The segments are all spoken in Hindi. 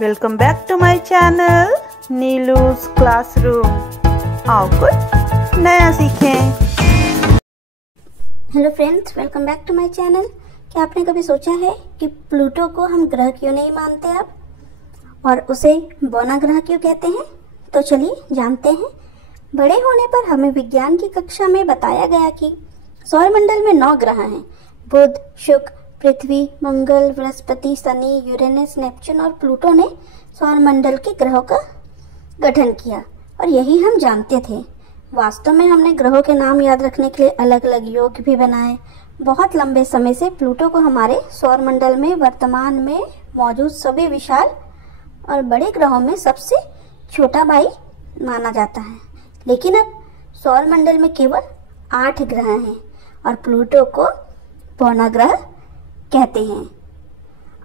Welcome back to my channel Neelu's classroom. आओ कुछ नया सीखें। Hello friends, welcome back to my channel. क्या आपने कभी सोचा है कि प्लूटो को हम ग्रह क्यों नहीं मानते अब, और उसे बौना ग्रह क्यों कहते हैं? तो चलिए जानते हैं। बड़े होने पर हमें विज्ञान की कक्षा में बताया गया कि सौरमंडल में 9 ग्रह हैं। बुध, शुक्र, पृथ्वी, मंगल, बृहस्पति, शनि, यूरेनस, नेपच्यून और प्लूटो ने सौरमंडल के ग्रहों का गठन किया और यही हम जानते थे। वास्तव में हमने ग्रहों के नाम याद रखने के लिए अलग अलग योग भी बनाए। बहुत लंबे समय से प्लूटो को हमारे सौरमंडल में वर्तमान में मौजूद सभी विशाल और बड़े ग्रहों में सबसे छोटा भाई माना जाता है। लेकिन अब सौरमंडल में केवल 8 ग्रह हैं और प्लूटो को बौना ग्रह कहते हैं।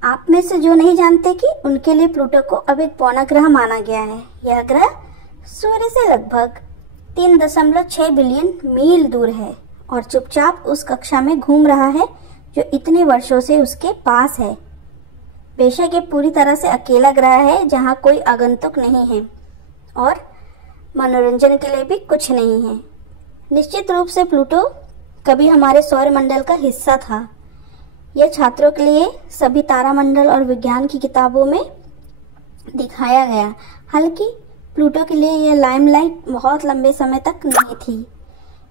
आप में से जो नहीं जानते कि उनके लिए प्लूटो को अब एक बौना ग्रह माना गया है। यह ग्रह सूर्य से लगभग 3.6 बिलियन मील दूर है और चुपचाप उस कक्षा में घूम रहा है जो इतने वर्षों से उसके पास है। बेशक ये पूरी तरह से अकेला ग्रह है जहाँ कोई आगंतुक नहीं है और मनोरंजन के लिए भी कुछ नहीं है। निश्चित रूप से प्लूटो कभी हमारे सौरमंडल का हिस्सा था। यह छात्रों के लिए सभी तारामंडल और विज्ञान की किताबों में दिखाया गया। हालांकि प्लूटो के लिए यह लाइमलाइट बहुत लंबे समय तक नहीं थी।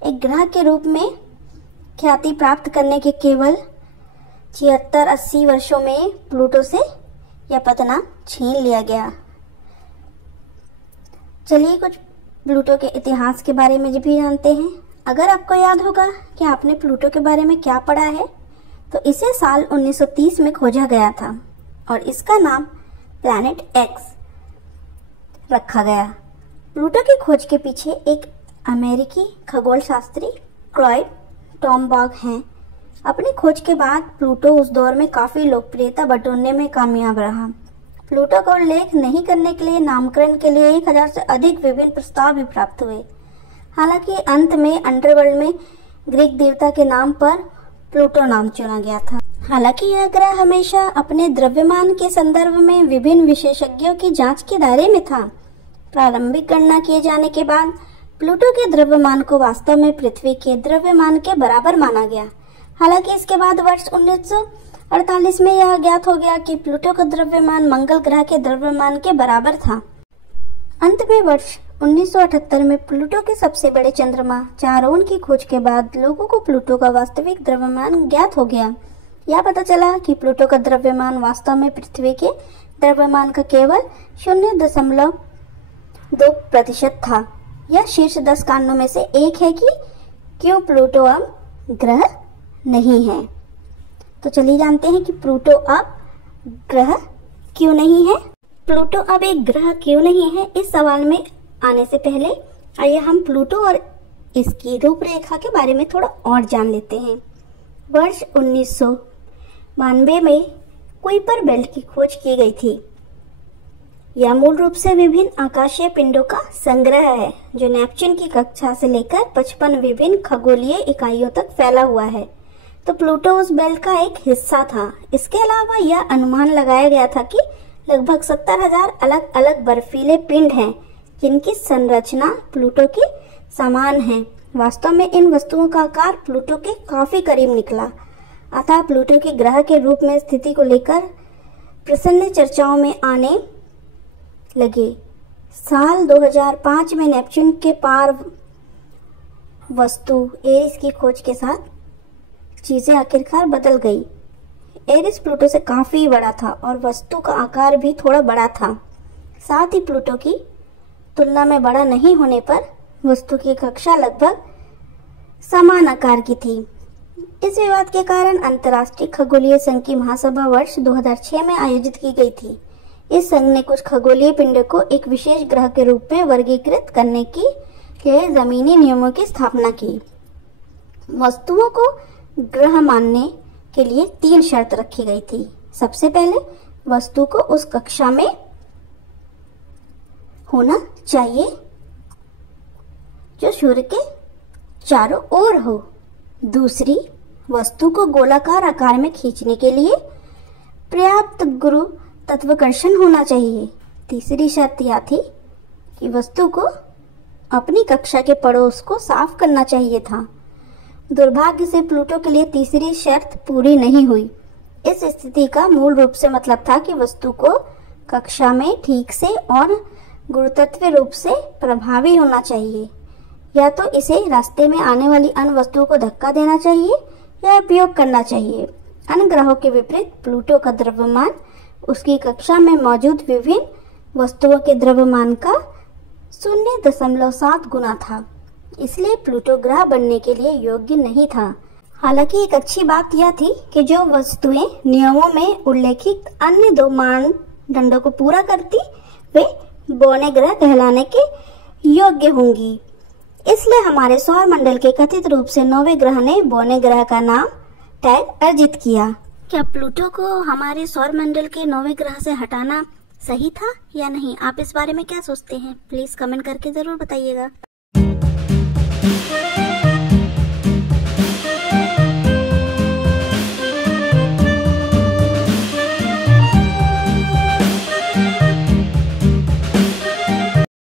एक ग्रह के रूप में ख्याति प्राप्त करने के केवल 76-80 वर्षों में प्लूटो से यह पदनाम छीन लिया गया। चलिए कुछ प्लूटो के इतिहास के बारे में भी जानते हैं। अगर आपको याद होगा कि आपने प्लूटो के बारे में क्या पढ़ा है, तो इसे साल 1930 में खोजा गया था और इसका नाम प्लैनेट एक्स रखा गया। प्लूटो की खोज के पीछे एक अमेरिकी खगोल शास्त्री क्लॉयड टॉमबाग हैं। अपनी खोज के बाद प्लूटो उस दौर में काफी लोकप्रियता बटोरने में कामयाब रहा। प्लूटो का उल्लेख नहीं करने के लिए नामकरण के लिए 1000 से अधिक विभिन्न प्रस्ताव भी प्राप्त हुए। हालांकि अंत में अंडरवर्ल्ड में ग्रीक देवता के नाम पर प्लूटो नाम चुना गया था। हालांकि यह ग्रह हमेशा अपने द्रव्यमान के संदर्भ में विभिन्न विशेषज्ञों की जांच के दायरे में था। प्रारंभिक गणना किए जाने के बाद प्लूटो के द्रव्यमान को वास्तव में पृथ्वी के द्रव्यमान के बराबर माना गया। हालांकि इसके बाद वर्ष 1948 में यह ज्ञात हो गया कि प्लूटो का द्रव्यमान मंगल ग्रह के द्रव्यमान के बराबर था। अंत में वर्ष 1978 में प्लूटो के सबसे बड़े चंद्रमा चारोन की खोज के बाद लोगों को प्लूटो का वास्तविक द्रव्यमान ज्ञात हो गया। यह पता चला कि प्लूटो का द्रव्यमान वास्तव में पृथ्वी के द्रव्यमान का केवल 0.2% था। यह शीर्ष 10 कारणों में से एक है कि क्यों प्लूटो अब ग्रह नहीं है। तो चलिए जानते हैं कि प्लूटो अब ग्रह क्यों नहीं है। प्लूटो अब एक ग्रह क्यों नहीं है, इस सवाल में आने से पहले आइए हम प्लूटो और इसकी रूपरेखा के बारे में थोड़ा और जान लेते हैं। वर्ष 1992 में कुइपर बेल्ट की खोज की गई थी। यह मूल रूप से विभिन्न आकाशीय पिंडों का संग्रह है जो नेपच्यून की कक्षा से लेकर 55 विभिन्न खगोलीय इकाइयों तक फैला हुआ है। तो प्लूटो उस बेल्ट का एक हिस्सा था। इसके अलावा यह अनुमान लगाया गया था कि लगभग 70,000 अलग अलग बर्फीले पिंड हैं जिनकी संरचना प्लूटो की समान है। वास्तव में इन वस्तुओं का आकार प्लूटो के काफी करीब निकला। अतः प्लूटो के ग्रह के रूप में स्थिति को लेकर प्रसन्न चर्चाओं में आने लगे। साल 2005 में नेपच्यून के पार वस्तु एरिस की खोज के साथ चीजें आखिरकार बदल गई। एरिस प्लूटो से काफी बड़ा था और वस्तु का आकार भी थोड़ा बड़ा था। साथ ही प्लूटो की तुलना में बड़ा नहीं होने पर वस्तु की कक्षा लगभग समान आकार की थी। इस विवाद के कारण अंतर्राष्ट्रीय खगोलीय संघ की महासभा वर्ष 2006 में आयोजित की गई थी। इस संघ ने कुछ खगोलीय पिंडों को एक विशेष ग्रह के रूप में वर्गीकृत करने की लिए जमीनी नियमों की स्थापना की। वस्तुओं को ग्रह मानने के लिए 3 शर्त रखी गई थी। सबसे पहले वस्तु को उस कक्षा में होना चाहिए जो सूर्य के चारों ओर हो। दूसरी, वस्तु को गोलाकार आकार में खींचने के लिए पर्याप्त गुरु गुरुत्वाकर्षण होना चाहिए। तीसरी शर्त यह थी कि वस्तु को अपनी कक्षा के पड़ोस को साफ करना चाहिए था। दुर्भाग्य से प्लूटो के लिए तीसरी शर्त पूरी नहीं हुई। इस स्थिति का मूल रूप से मतलब था कि वस्तु को कक्षा में ठीक से और गुरुत्वाकर्षण रूप से प्रभावी होना चाहिए, या तो इसे रास्ते में आने वाली अन्य वस्तुओं को धक्का देना चाहिए या उपयोग करना चाहिए। अन्य ग्रहों के विपरीत प्लूटो का द्रव्यमान उसकी कक्षा में मौजूद विभिन्न वस्तुओं के द्रव्यमान का 0.7 गुना था, इसलिए प्लूटो ग्रह बनने के लिए योग्य नहीं था। हालांकि एक अच्छी बात यह थी कि जो वस्तुएं नियमों में उल्लेखित अन्य 2 मानदंडों को पूरा करती वे बौने ग्रह कहलाने के योग्य होंगी। इसलिए हमारे सौर मंडल के कथित रूप से 9वें ग्रह ने बौने ग्रह का नाम टैग अर्जित किया। क्या प्लूटो को हमारे सौर मंडल के 9वें ग्रह से हटाना सही था या नहीं? आप इस बारे में क्या सोचते हैं? प्लीज कमेंट करके जरूर बताइएगा।